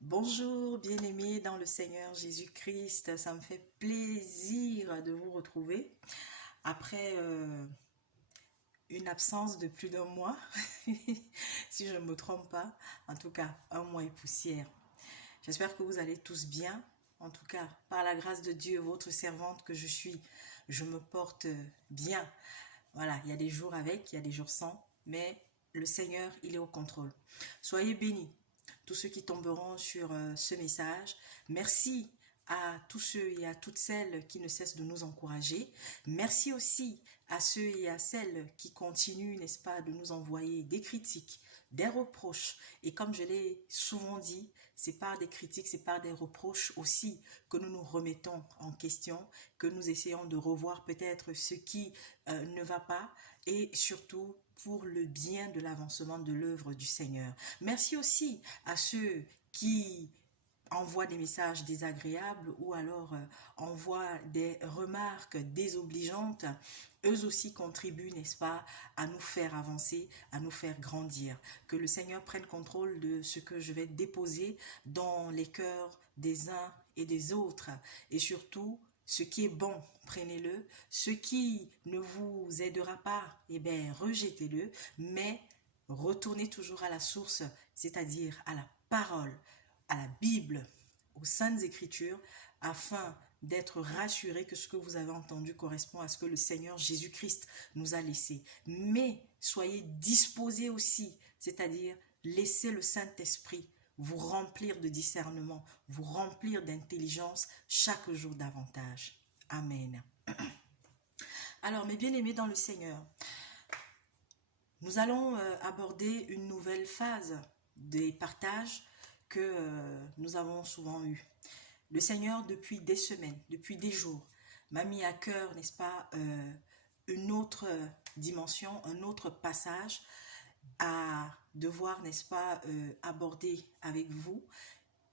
Bonjour bien-aimés dans le Seigneur Jésus-Christ, ça me fait plaisir de vous retrouver après une absence de plus d'1 mois, si je ne me trompe pas, en tout cas 1 mois et poussière. J'espère que vous allez tous bien, en tout cas par la grâce de Dieu, votre servante que je suis, je me porte bien. Voilà, il y a des jours avec, il y a des jours sans, mais le Seigneur, il est au contrôle. Soyez bénis, tous ceux qui tomberont sur ce message. Merci à tous ceux et à toutes celles qui ne cessent de nous encourager. Merci aussi à ceux et à celles qui continuent, n'est-ce pas, de nous envoyer des critiques, des reproches. Et comme je l'ai souvent dit, c'est par des critiques, c'est par des reproches aussi que nous nous remettons en question, que nous essayons de revoir peut-être ce qui ne va pas et surtout pour le bien de l'avancement de l'œuvre du Seigneur. Merci aussi à ceux qui envoient des messages désagréables ou alors envoient des remarques désobligeantes. Eux aussi contribuent, n'est-ce pas, à nous faire avancer, à nous faire grandir. Que le Seigneur prenne contrôle de ce que je vais déposer dans les cœurs des uns et des autres. Et surtout, ce qui est bon, prenez-le. Ce qui ne vous aidera pas, eh bien, rejetez-le. Mais retournez toujours à la source, c'est-à-dire à la parole, à la Bible, aux Saintes Écritures, afin d'être rassuré que ce que vous avez entendu correspond à ce que le Seigneur Jésus-Christ nous a laissé. Mais soyez disposés aussi, c'est-à-dire laissez le Saint-Esprit vous remplir de discernement, vous remplir d'intelligence chaque jour davantage. Amen. Alors, mes bien-aimés dans le Seigneur, nous allons aborder une nouvelle phase des partages que nous avons souvent eus. Le Seigneur, depuis des semaines, depuis des jours, m'a mis à cœur, n'est-ce pas, une autre dimension, un autre passage à devoir, n'est-ce pas, aborder avec vous,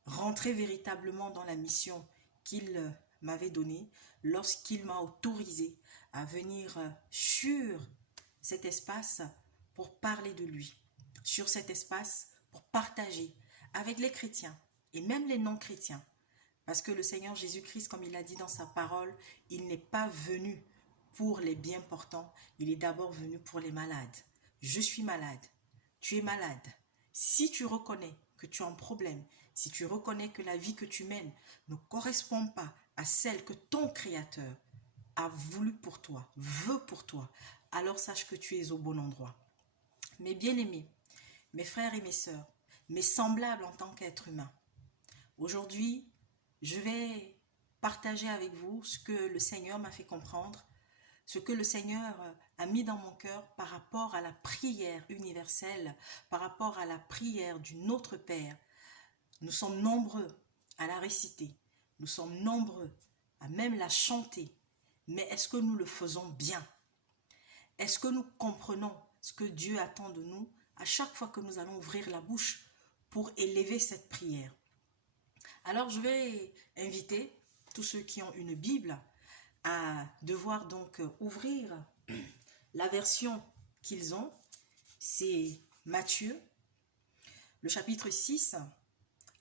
rentrer véritablement dans la mission qu'il m'avait donnée lorsqu'il m'a autorisé à venir sur cet espace pour parler de lui, sur cet espace pour partager avec les chrétiens et même les non-chrétiens. Parce que le Seigneur Jésus-Christ, comme il a dit dans sa parole, il n'est pas venu pour les bien portants, il est d'abord venu pour les malades. Je suis malade, tu es malade. Si tu reconnais que tu as un problème, si tu reconnais que la vie que tu mènes ne correspond pas à celle que ton Créateur a voulu pour toi, veut pour toi, alors sache que tu es au bon endroit. Mes bien-aimés, mes frères et mes sœurs, mes semblables en tant qu'être humain, aujourd'hui, je vais partager avec vous ce que le Seigneur m'a fait comprendre, ce que le Seigneur a mis dans mon cœur par rapport à la prière universelle, par rapport à la prière du Notre Père. Nous sommes nombreux à la réciter, nous sommes nombreux à même la chanter, mais est-ce que nous le faisons bien? Est-ce que nous comprenons ce que Dieu attend de nous à chaque fois que nous allons ouvrir la bouche pour élever cette prière? Alors je vais inviter tous ceux qui ont une Bible à devoir donc ouvrir la version qu'ils ont. C'est Matthieu, le chapitre 6.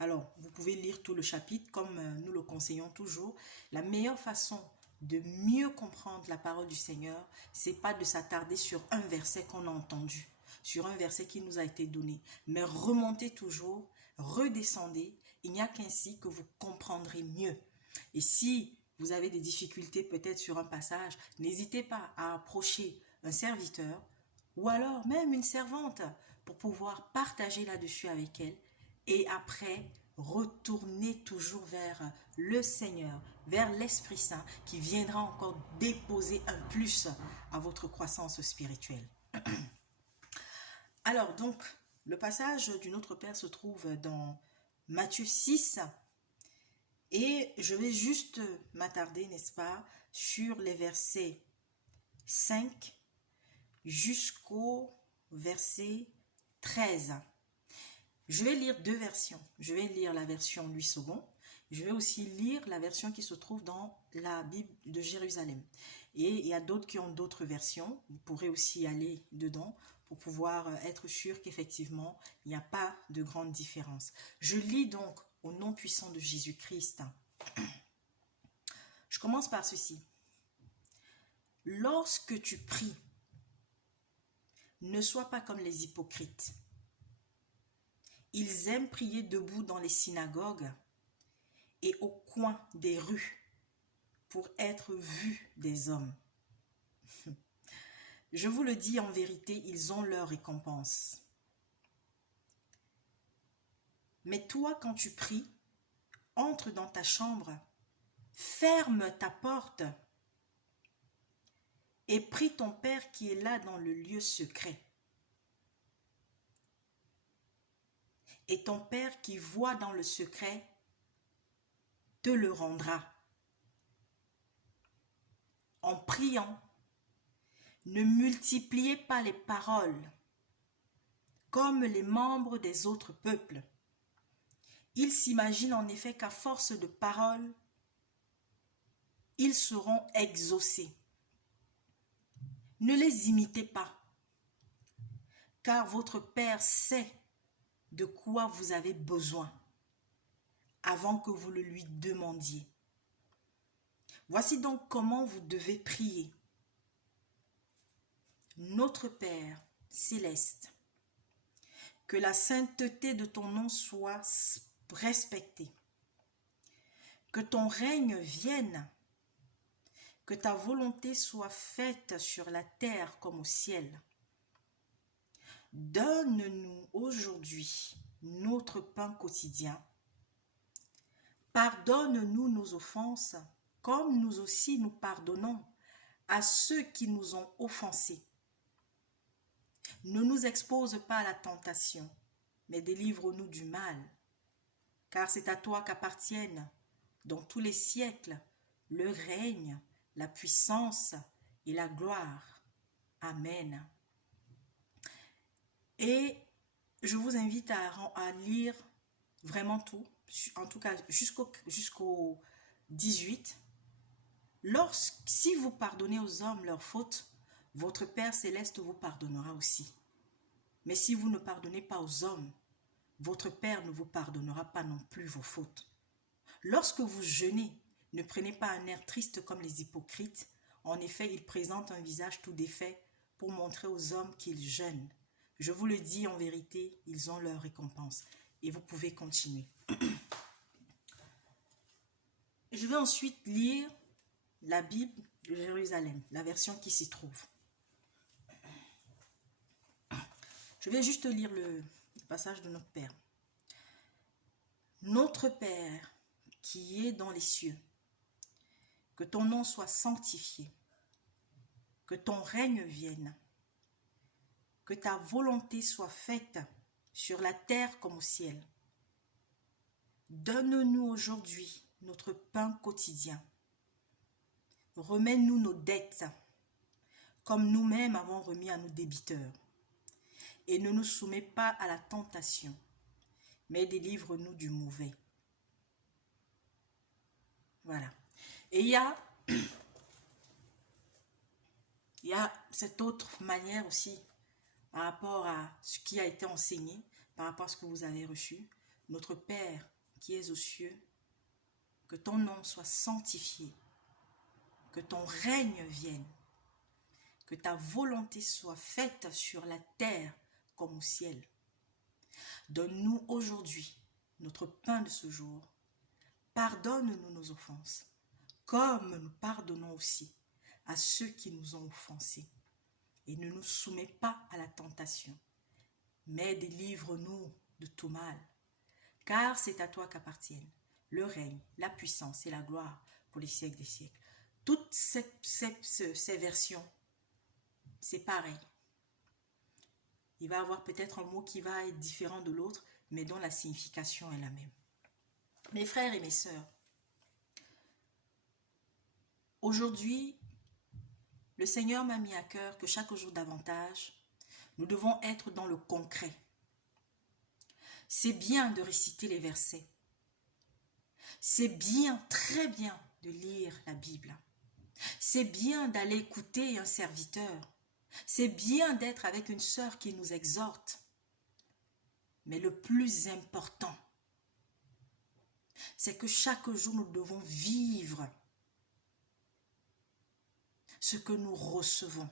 Alors, vous pouvez lire tout le chapitre comme nous le conseillons toujours. La meilleure façon de mieux comprendre la parole du Seigneur, c'est pas de s'attarder sur un verset qu'on a entendu, sur un verset qui nous a été donné, mais remontez toujours, redescendez. Il n'y a qu'ainsi que vous comprendrez mieux. Et si vous avez des difficultés peut-être sur un passage, n'hésitez pas à approcher un serviteur ou alors même une servante pour pouvoir partager là-dessus avec elle et après retourner toujours vers le Seigneur, vers l'Esprit Saint qui viendra encore déposer un plus à votre croissance spirituelle. Alors donc, le passage du Notre Père se trouve dans Matthieu 6 et je vais juste m'attarder, n'est-ce pas, sur les versets 5 jusqu'au verset 13. Je vais lire deux versions. Je vais lire la version Louis II. Je vais aussi lire la version qui se trouve dans la Bible de Jérusalem. Et il y a d'autres qui ont d'autres versions. Vous pourrez aussi aller dedans pour pouvoir être sûr qu'effectivement, il n'y a pas de grande différence. Je lis donc au nom puissant de Jésus-Christ. Je commence par ceci. Lorsque tu pries, ne sois pas comme les hypocrites. Ils aiment prier debout dans les synagogues et au coin des rues pour être vus des hommes. Je vous le dis en vérité, ils ont leur récompense. Mais toi, quand tu pries, entre dans ta chambre, ferme ta porte et prie ton Père qui est là dans le lieu secret. Et ton Père qui voit dans le secret te le rendra. En priant, ne multipliez pas les paroles comme les membres des autres peuples. Ils s'imaginent en effet qu'à force de paroles, ils seront exaucés. Ne les imitez pas, car votre Père sait de quoi vous avez besoin avant que vous le lui demandiez. Voici donc comment vous devez prier. Notre Père céleste, que la sainteté de ton nom soit respectée, que ton règne vienne, que ta volonté soit faite sur la terre comme au ciel. Donne-nous aujourd'hui notre pain quotidien. Pardonne-nous nos offenses, comme nous aussi nous pardonnons à ceux qui nous ont offensés. Ne nous expose pas à la tentation, mais délivre-nous du mal, car c'est à toi qu'appartiennent, dans tous les siècles, le règne, la puissance et la gloire. Amen. Et je vous invite à lire vraiment tout, en tout cas jusqu'au 18. Si vous pardonnez aux hommes leurs fautes, votre Père céleste vous pardonnera aussi. Mais si vous ne pardonnez pas aux hommes, votre Père ne vous pardonnera pas non plus vos fautes. Lorsque vous jeûnez, ne prenez pas un air triste comme les hypocrites. En effet, ils présentent un visage tout défait pour montrer aux hommes qu'ils jeûnent. Je vous le dis en vérité, ils ont leur récompense. Et vous pouvez continuer. Je vais ensuite lire la Bible de Jérusalem, la version qui s'y trouve. Je vais juste lire le passage de notre Père. Notre Père qui est dans les cieux, que ton nom soit sanctifié, que ton règne vienne, que ta volonté soit faite sur la terre comme au ciel. Donne-nous aujourd'hui notre pain quotidien. Remets-nous nos dettes, comme nous-mêmes avons remis à nos débiteurs. Et ne nous soumets pas à la tentation, mais délivre-nous du mauvais. Voilà. Et il y a cette autre manière aussi, par rapport à ce qui a été enseigné, par rapport à ce que vous avez reçu. Notre Père qui es aux cieux, que ton nom soit sanctifié, que ton règne vienne, que ta volonté soit faite sur la terre comme au ciel. Donne-nous aujourd'hui notre pain de ce jour. Pardonne-nous nos offenses, comme nous pardonnons aussi à ceux qui nous ont offensés. Et ne nous soumets pas à la tentation, mais délivre-nous de tout mal. Car c'est à toi qu'appartiennent le règne, la puissance et la gloire pour les siècles des siècles. Toutes ces versions, c'est pareil. Il va y avoir peut-être un mot qui va être différent de l'autre, mais dont la signification est la même. Mes frères et mes sœurs, aujourd'hui, le Seigneur m'a mis à cœur que chaque jour davantage, nous devons être dans le concret. C'est bien de réciter les versets. C'est bien, très bien, de lire la Bible. C'est bien d'aller écouter un serviteur. C'est bien d'être avec une sœur qui nous exhorte. Mais le plus important, c'est que chaque jour, nous devons vivre ce que nous recevons.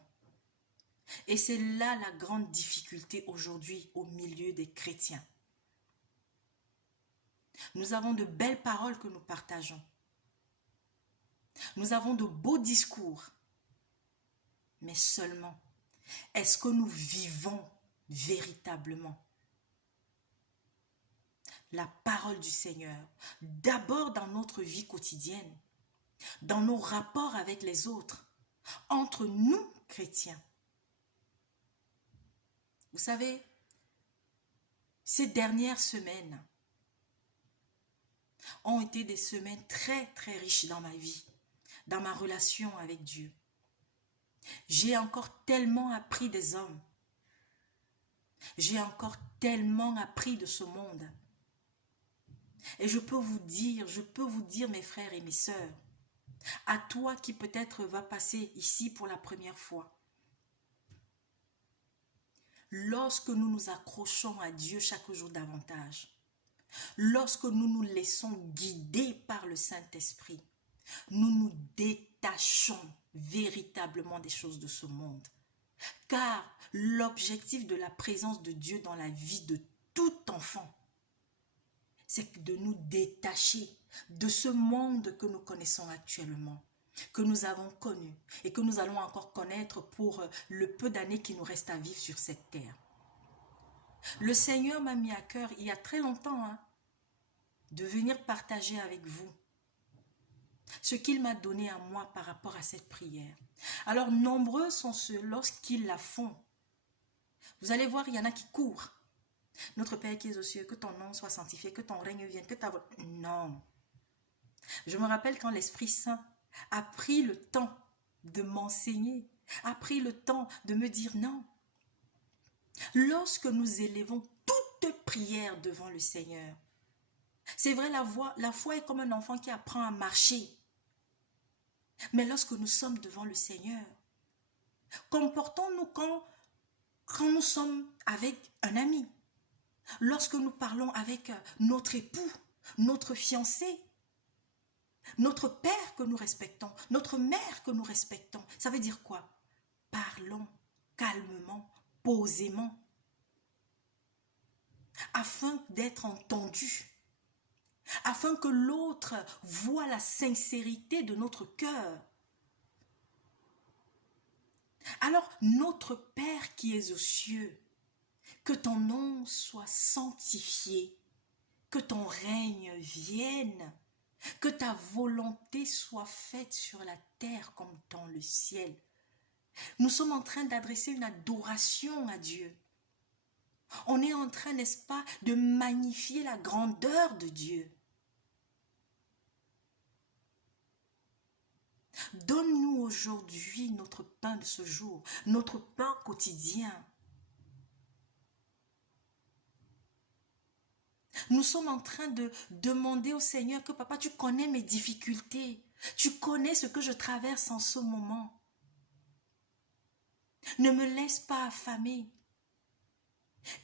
Et c'est là la grande difficulté aujourd'hui au milieu des chrétiens. Nous avons de belles paroles que nous partageons. Nous avons de beaux discours. Mais seulement, est-ce que nous vivons véritablement la parole du Seigneur, d'abord dans notre vie quotidienne, dans nos rapports avec les autres, entre nous, chrétiens? Vous savez, ces dernières semaines ont été des semaines très, très riches dans ma vie, dans ma relation avec Dieu. J'ai encore tellement appris des hommes. J'ai encore tellement appris de ce monde. Et je peux vous dire, mes frères et mes sœurs, à toi qui peut-être va passer ici pour la première fois, lorsque nous nous accrochons à Dieu chaque jour davantage, lorsque nous nous laissons guider par le Saint-Esprit, nous nous détachons véritablement des choses de ce monde. Car l'objectif de la présence de Dieu dans la vie de tout enfant, c'est de nous détacher de ce monde que nous connaissons actuellement, que nous avons connu et que nous allons encore connaître pour le peu d'années qui nous restent à vivre sur cette terre. Le Seigneur m'a mis à cœur il y a très longtemps de venir partager avec vous ce qu'il m'a donné à moi par rapport à cette prière. Alors, nombreux sont ceux, lorsqu'ils la font, vous allez voir, il y en a qui courent. Notre Père qui es aux cieux, que ton nom soit sanctifié, que ton règne vienne, que ta volonté... Non. Je me rappelle quand l'Esprit Saint a pris le temps de m'enseigner, a pris le temps de me dire non. Lorsque nous élevons toute prière devant le Seigneur, c'est vrai, la foi est comme un enfant qui apprend à marcher. Mais lorsque nous sommes devant le Seigneur, comportons-nous quand nous sommes avec un ami, lorsque nous parlons avec notre époux, notre fiancé, notre père que nous respectons, notre mère que nous respectons. Ça veut dire quoi? Parlons calmement, posément, afin d'être entendus, afin que l'autre voie la sincérité de notre cœur. Alors, notre Père qui es aux cieux, que ton nom soit sanctifié, que ton règne vienne, que ta volonté soit faite sur la terre comme dans le ciel. Nous sommes en train d'adresser une adoration à Dieu. On est en train, n'est-ce pas, de magnifier la grandeur de Dieu. Donne-nous aujourd'hui notre pain de ce jour, notre pain quotidien. Nous sommes en train de demander au Seigneur que papa, tu connais mes difficultés. Tu connais ce que je traverse en ce moment. Ne me laisse pas affamer.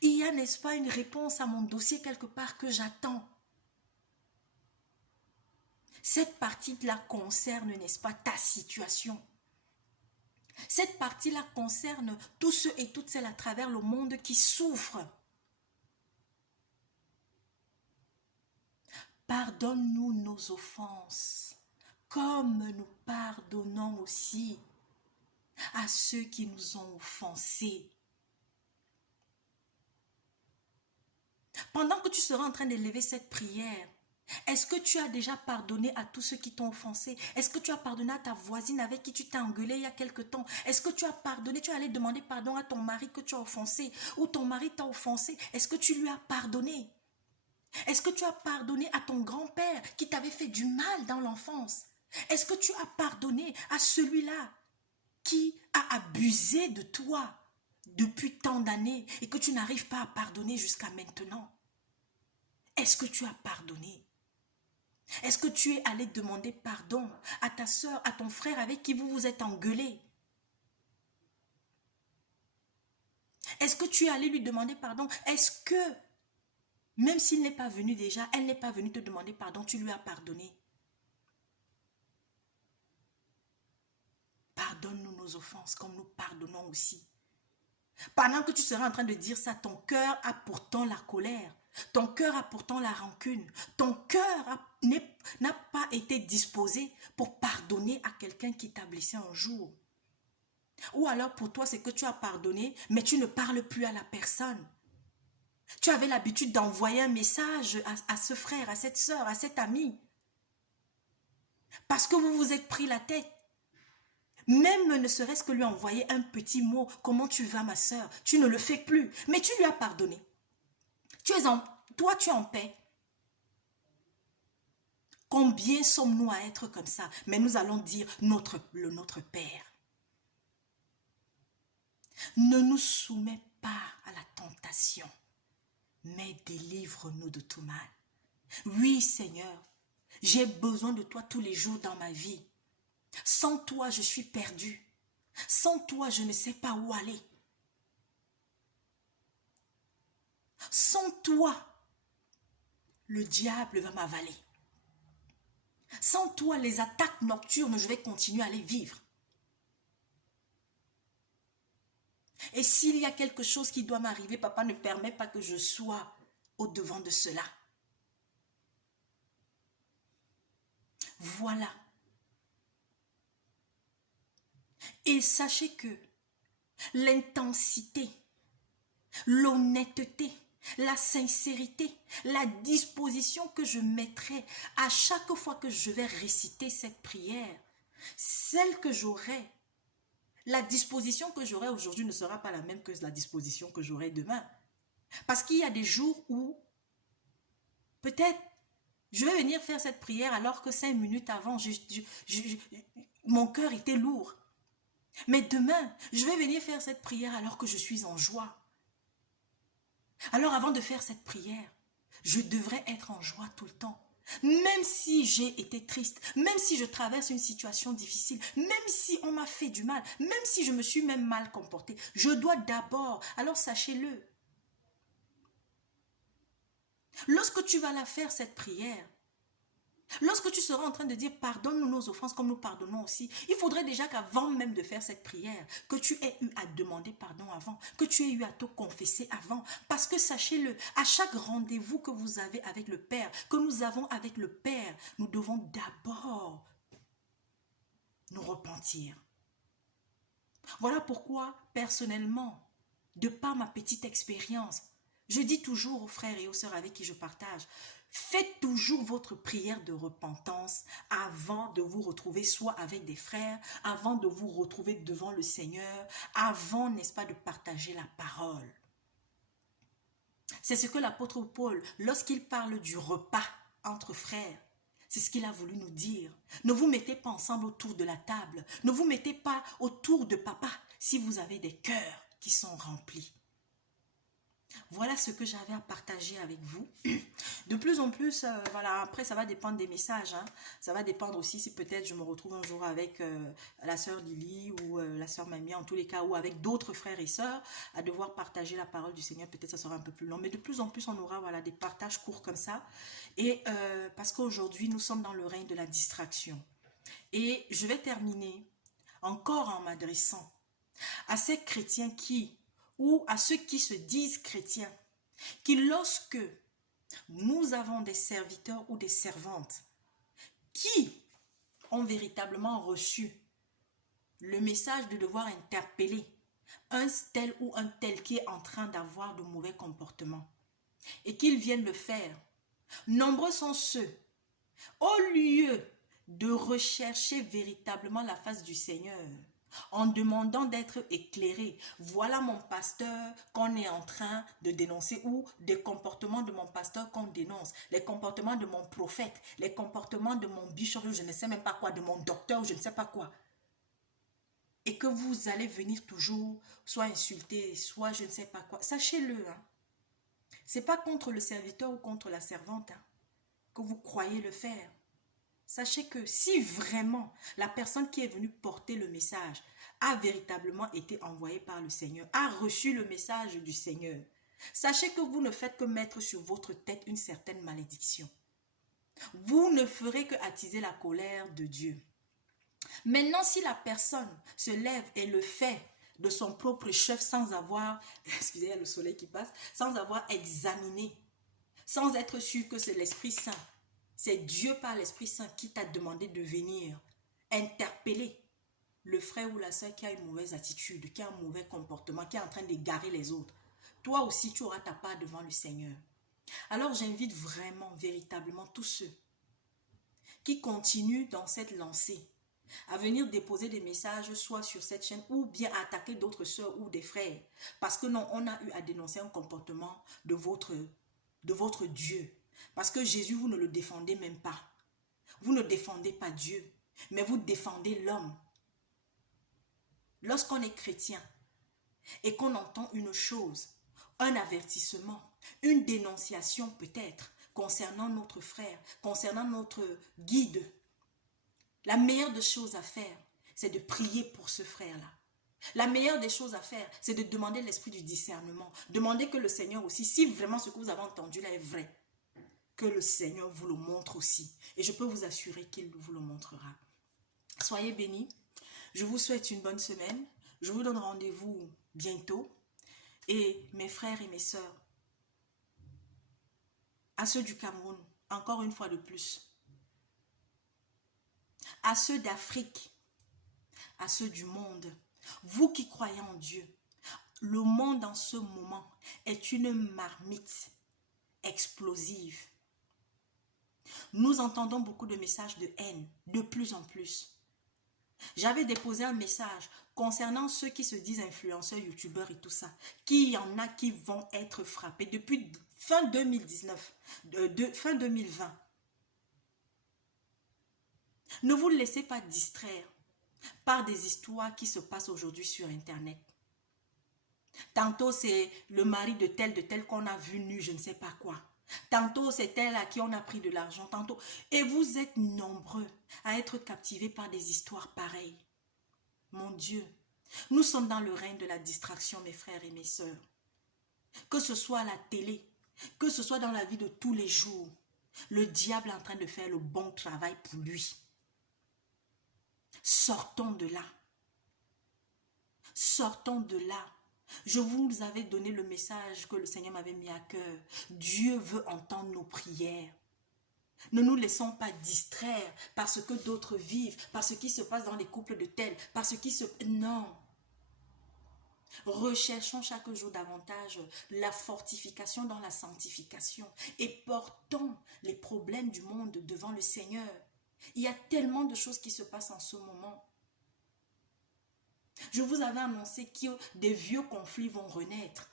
Il y a, n'est-ce pas, une réponse à mon dossier quelque part que j'attends. Cette partie-là concerne, n'est-ce pas, ta situation. Cette partie-là concerne tous ceux et toutes celles à travers le monde qui souffrent. Pardonne-nous nos offenses, comme nous pardonnons aussi à ceux qui nous ont offensés. Pendant que tu seras en train d'élever cette prière, est-ce que tu as déjà pardonné à tous ceux qui t'ont offensé? Est-ce que tu as pardonné à ta voisine avec qui tu t'es engueulé il y a quelque temps? Est-ce que tu as pardonné? Tu es allé demander pardon à ton mari que tu as offensé ou ton mari t'a offensé? Est-ce que tu lui as pardonné? Est-ce que tu as pardonné à ton grand-père qui t'avait fait du mal dans l'enfance? Est-ce que tu as pardonné à celui-là qui a abusé de toi depuis tant d'années et que tu n'arrives pas à pardonner jusqu'à maintenant? Est-ce que tu as pardonné? Est-ce que tu es allé demander pardon à ta soeur, à ton frère avec qui vous vous êtes engueulé? Est-ce que tu es allé lui demander pardon? Est-ce que Même s'il n'est pas venu déjà, elle n'est pas venue te demander pardon, tu lui as pardonné. Pardonne-nous nos offenses comme nous pardonnons aussi. Pendant que tu seras en train de dire ça, ton cœur a pourtant la colère. Ton cœur a pourtant la rancune. Ton cœur n'a pas été disposé pour pardonner à quelqu'un qui t'a blessé un jour. Ou alors pour toi, c'est que tu as pardonné, mais tu ne parles plus à la personne. Tu avais l'habitude d'envoyer un message à ce frère, à cette soeur, à cet ami. Parce que vous vous êtes pris la tête. Même ne serait-ce que lui envoyer un petit mot, comment tu vas ma soeur, tu ne le fais plus, mais tu lui as pardonné. Toi tu es en paix. Combien sommes-nous à être comme ça? Mais nous allons dire notre Père. Ne nous soumets pas à la tentation, mais délivre-nous de tout mal. Oui Seigneur, j'ai besoin de toi tous les jours dans ma vie. Sans toi, je suis perdu. Sans toi, je ne sais pas où aller. Sans toi, le diable va m'avaler. Sans toi, les attaques nocturnes, je vais continuer à les vivre. Et s'il y a quelque chose qui doit m'arriver, papa, ne permet pas que je sois au-devant de cela. Voilà. Et sachez que l'intensité, l'honnêteté, la sincérité, la disposition que je mettrai à chaque fois que je vais réciter cette prière, celle que j'aurai, la disposition que j'aurai aujourd'hui ne sera pas la même que la disposition que j'aurai demain. Parce qu'il y a des jours où peut-être je vais venir faire cette prière alors que 5 minutes avant, mon cœur était lourd. Mais demain, je vais venir faire cette prière alors que je suis en joie. Alors avant de faire cette prière, je devrais être en joie tout le temps. Même si j'ai été triste, même si je traverse une situation difficile, même si on m'a fait du mal, même si je me suis même mal comportée, je dois d'abord, alors sachez-le, lorsque tu vas la faire cette prière, lorsque tu seras en train de dire pardonne-nous nos offenses comme nous pardonnons aussi, il faudrait déjà qu'avant même de faire cette prière, que tu aies eu à demander pardon avant, que tu aies eu à te confesser avant. Parce que sachez-le, à chaque rendez-vous que vous avez avec le Père, que nous avons avec le Père, nous devons d'abord nous repentir. Voilà pourquoi, personnellement, de par ma petite expérience, je dis toujours aux frères et aux sœurs avec qui je partage, faites toujours votre prière de repentance avant de vous retrouver soit avec des frères, avant de vous retrouver devant le Seigneur, avant, n'est-ce pas, de partager la parole. C'est ce que l'apôtre Paul, lorsqu'il parle du repas entre frères, c'est ce qu'il a voulu nous dire. Ne vous mettez pas ensemble autour de la table. Ne vous mettez pas autour de papa si vous avez des cœurs qui sont remplis. Voilà ce que j'avais à partager avec vous. De plus en plus, voilà, après ça va dépendre des messages. Hein. Ça va dépendre aussi si peut-être je me retrouve un jour avec la sœur Lily ou la sœur Mamie, en tous les cas, ou avec d'autres frères et sœurs, à devoir partager la parole du Seigneur. Peut-être ça sera un peu plus long, mais de plus en plus on aura voilà, des partages courts comme ça. Et parce qu'aujourd'hui nous sommes dans le règne de la distraction. Et je vais terminer encore en m'adressant à ces chrétiens ou à ceux qui se disent chrétiens, qui lorsque nous avons des serviteurs ou des servantes qui ont véritablement reçu le message de devoir interpeller un tel ou un tel qui est en train d'avoir de mauvais comportements et qu'ils viennent le faire, nombreux sont ceux, au lieu de rechercher véritablement la face du Seigneur, en demandant d'être éclairé. Voilà mon pasteur qu'on est en train de dénoncer ou des comportements de mon pasteur qu'on dénonce, les comportements de mon prophète, les comportements de mon bishop, je ne sais même pas quoi, de mon docteur, je ne sais pas quoi. Et que vous allez venir toujours soit insulter, soit je ne sais pas quoi. Sachez-le, hein. Ce n'est pas contre le serviteur ou contre la servante hein, que vous croyez le faire. Sachez que si vraiment la personne qui est venue porter le message a véritablement été envoyée par le Seigneur, a reçu le message du Seigneur, Sachez que vous ne faites que mettre sur votre tête une certaine malédiction. Vous ne ferez que attiser la colère de Dieu. Maintenant, si la personne se lève et le fait de son propre chef sans avoir, excusez, il y a le soleil qui passe, sans avoir examiné, sans être sûr que c'est l'Esprit Saint, c'est Dieu par l'Esprit Saint qui t'a demandé de venir interpeller le frère ou la soeur qui a une mauvaise attitude, qui a un mauvais comportement, qui est en train d'égarer les autres. Toi aussi, tu auras ta part devant le Seigneur. Alors, j'invite vraiment, véritablement, tous ceux qui continuent dans cette lancée à venir déposer des messages soit sur cette chaîne ou bien à attaquer d'autres soeurs ou des frères. Parce que non, on a eu à dénoncer un comportement de votre Dieu. Parce que Jésus, vous ne le défendez même pas. Vous ne défendez pas Dieu, mais vous défendez l'homme. Lorsqu'on est chrétien et qu'on entend une chose, un avertissement, une dénonciation peut-être concernant notre frère, concernant notre guide, la meilleure des choses à faire, c'est de prier pour ce frère-là. La meilleure des choses à faire, c'est de demander l'esprit du discernement. Demander que le Seigneur aussi, si vraiment ce que vous avez entendu là est vrai, que le Seigneur vous le montre aussi. Et je peux vous assurer qu'il vous le montrera. Soyez bénis. Je vous souhaite une bonne semaine. Je vous donne rendez-vous bientôt. Et mes frères et mes sœurs, à ceux du Cameroun, encore une fois de plus, à ceux d'Afrique, à ceux du monde, vous qui croyez en Dieu, le monde en ce moment est une marmite explosive. Nous entendons beaucoup de messages de haine, de plus en plus. J'avais déposé un message concernant ceux qui se disent influenceurs, youtubeurs et tout ça, qu'il y en a qui vont être frappés depuis fin 2019, fin 2020. Ne vous laissez pas distraire par des histoires qui se passent aujourd'hui sur Internet. Tantôt c'est le mari de tel qu'on a vu nu, je ne sais pas quoi. Tantôt c'est elle à qui on a pris de l'argent, tantôt. Et vous êtes nombreux à être captivés par des histoires pareilles. Mon Dieu, nous sommes dans le règne de la distraction, mes frères et mes sœurs. Que ce soit à la télé, que ce soit dans la vie de tous les jours, le diable est en train de faire le bon travail pour lui. Sortons de là. Sortons de là. Je vous avais donné le message que le Seigneur m'avait mis à cœur. Dieu veut entendre nos prières. Ne nous laissons pas distraire par ce que d'autres vivent, par ce qui se passe dans les couples de tels, par ce qui se... Non. Recherchons chaque jour davantage la fortification dans la sanctification et portons les problèmes du monde devant le Seigneur. Il y a tellement de choses qui se passent en ce moment. Je vous avais annoncé que des vieux conflits vont renaître.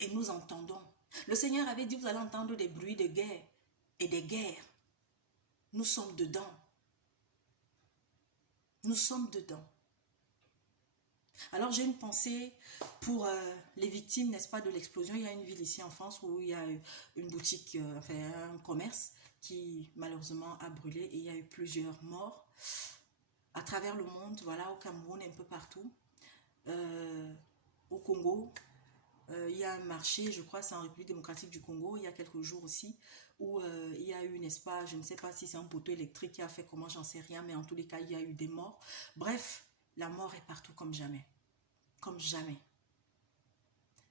Et nous entendons. Le Seigneur avait dit, vous allez entendre des bruits de guerre et des guerres. Nous sommes dedans. Nous sommes dedans. Alors j'ai une pensée pour les victimes, n'est-ce pas, de l'explosion. Il y a une ville ici en France où il y a une boutique, enfin un commerce qui malheureusement a brûlé et il y a eu plusieurs morts. À travers le monde, voilà, au Cameroun, un peu partout. Au Congo, il y a un marché, je crois c'est en République démocratique du Congo, il y a quelques jours aussi, où il y a eu, n'est-ce pas, je ne sais pas si c'est un poteau électrique qui a fait comment, j'en sais rien, mais en tous les cas, il y a eu des morts. Bref, la mort est partout comme jamais. Comme jamais.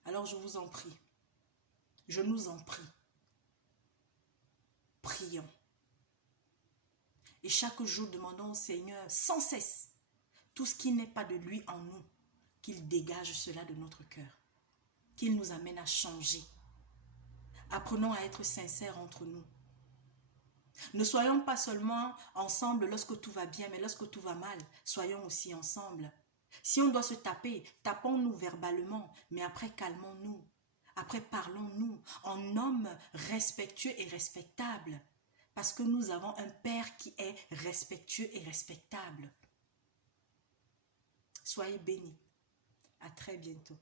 Alors je vous en prie, je nous en prie, prions. Et chaque jour, demandons au Seigneur sans cesse tout ce qui n'est pas de lui en nous, qu'il dégage cela de notre cœur, qu'il nous amène à changer. Apprenons à être sincères entre nous. Ne soyons pas seulement ensemble lorsque tout va bien, mais lorsque tout va mal, soyons aussi ensemble. Si on doit se taper, tapons-nous verbalement, mais après calmons-nous. Après parlons-nous en hommes respectueux et respectables. Parce que nous avons un Père qui est respectueux et respectable. Soyez bénis. À très bientôt.